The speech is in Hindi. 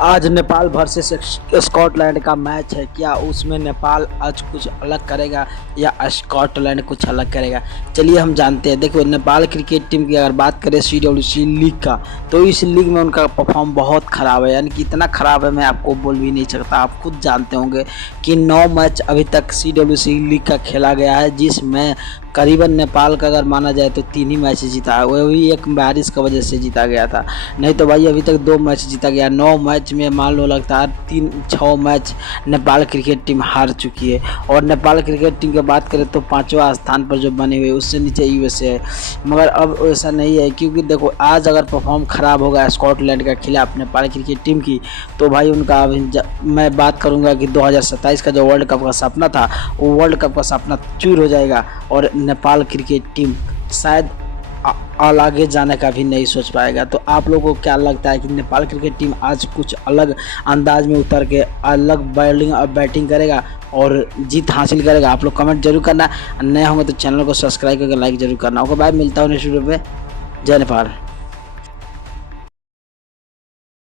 आज नेपाल वर्सेस स्कॉटलैंड का मैच है। क्या उसमें नेपाल आज कुछ अलग करेगा या स्कॉटलैंड कुछ अलग करेगा? चलिए हम जानते हैं। देखो, नेपाल क्रिकेट टीम की अगर बात करें CWC लीग का, तो इस लीग में उनका परफॉर्म बहुत ख़राब है। यानी कि इतना ख़राब है मैं आपको बोल भी नहीं सकता। आप खुद जानते होंगे कि 9 मैच अभी तक CWC लीग का खेला गया है, जिसमें करीबन नेपाल का अगर माना जाए तो 3 ही मैच जीता है, वो भी एक बारिश की वजह से जीता गया था। नहीं तो भाई अभी तक 2 मैच जीता गया। 9 मैच में मान लो लगता है 3-6 मैच नेपाल क्रिकेट टीम हार चुकी है। और नेपाल क्रिकेट टीम की बात करें तो 5वां स्थान पर जो बने हुए, उससे नीचे USA है। मगर अब ऐसा नहीं है, क्योंकि देखो आज अगर परफॉर्म ख़राब होगा स्कॉटलैंड के खिलाफ नेपाल क्रिकेट टीम की, तो भाई उनका मैं बात करूँगा कि 2027 का जो वर्ल्ड कप का सपना था, वो वर्ल्ड कप का सपना चूर हो जाएगा और नेपाल क्रिकेट टीम शायद आगे जाने का भी नहीं सोच पाएगा। तो आप लोगों को क्या लगता है कि नेपाल क्रिकेट टीम आज कुछ अलग अंदाज में उतर के अलग बॉलिंग और बैटिंग करेगा और जीत हासिल करेगा? आप लोग कमेंट जरूर करना। नए होंगे तो चैनल को सब्सक्राइब करके लाइक जरूर करना। ओके भाई, मिलता हूँ नेक्स्ट वीडियो पे। जय नेपाल।